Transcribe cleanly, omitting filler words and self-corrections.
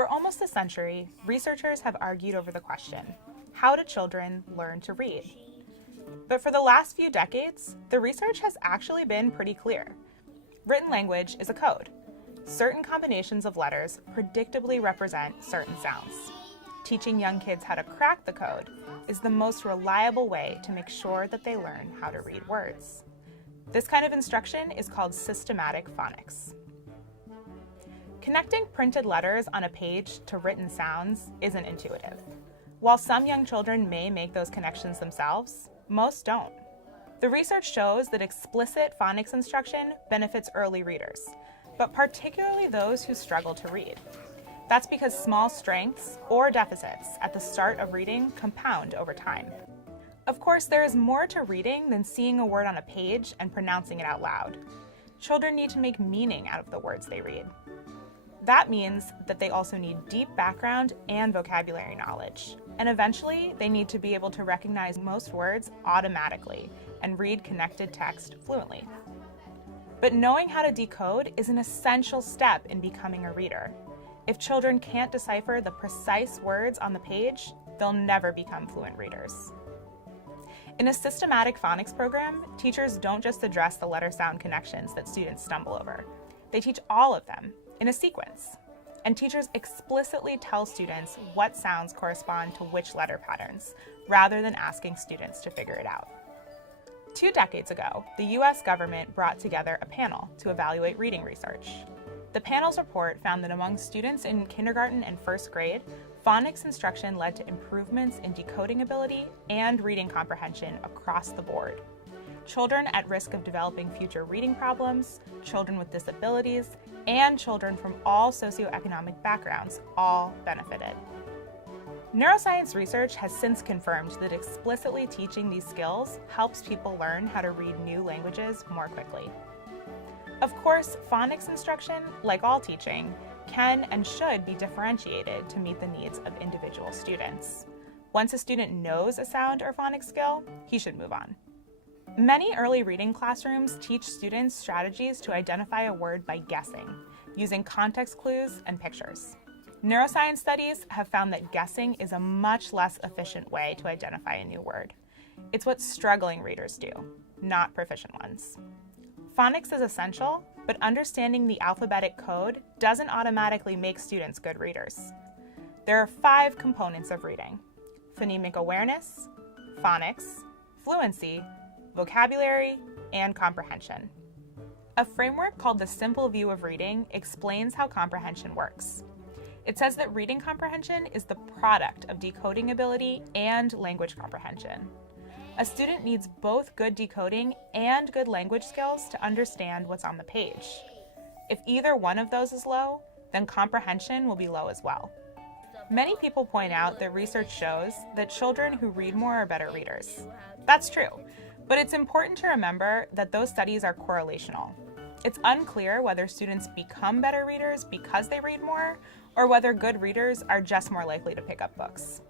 For almost a century, researchers have argued over the question, how do children learn to read? But for the last few decades, the research has actually been pretty clear. Written language is a code. Certain combinations of letters predictably represent certain sounds. Teaching young kids how to crack the code is the most reliable way to make sure that they learn how to read words. This kind of instruction is called systematic phonics. Connecting printed letters on a page to written sounds isn't intuitive. While some young children may make those connections themselves, most don't. The research shows that explicit phonics instruction benefits early readers, but particularly those who struggle to read. That's because small strengths or deficits at the start of reading compound over time. Of course, there is more to reading than seeing a word on a page and pronouncing it out loud. Children need to make meaning out of the words they read. That means that they also need deep background and vocabulary knowledge. And eventually, they need to be able to recognize most words automatically and read connected text fluently. But knowing how to decode is an essential step in becoming a reader. If children can't decipher the precise words on the page, they'll never become fluent readers. In a systematic phonics program, teachers don't just address the letter-sound connections that students stumble over. They teach all of them in a sequence. And teachers explicitly tell students what sounds correspond to which letter patterns, rather than asking students to figure it out. 2 decades ago, the US government brought together a panel to evaluate reading research. The panel's report found that among students in kindergarten and first grade, phonics instruction led to improvements in decoding ability and reading comprehension across the board. Children at risk of developing future reading problems, children with disabilities, and children from all socioeconomic backgrounds all benefited. Neuroscience research has since confirmed that explicitly teaching these skills helps people learn how to read new languages more quickly. Of course, phonics instruction, like all teaching, can and should be differentiated to meet the needs of individual students. Once a student knows a sound or phonics skill, he should move on. Many early reading classrooms teach students strategies to identify a word by guessing, using context clues and pictures. Neuroscience studies have found that guessing is a much less efficient way to identify a new word. It's what struggling readers do, not proficient ones. Phonics is essential, but understanding the alphabetic code doesn't automatically make students good readers. There are 5 components of reading: phonemic awareness, phonics, fluency, vocabulary, and comprehension. A framework called the Simple View of Reading explains how comprehension works. It says that reading comprehension is the product of decoding ability and language comprehension. A student needs both good decoding and good language skills to understand what's on the page. If either one of those is low, then comprehension will be low as well. Many people point out that research shows that children who read more are better readers. That's true, but it's important to remember that those studies are correlational. It's unclear whether students become better readers because they read more, or whether good readers are just more likely to pick up books.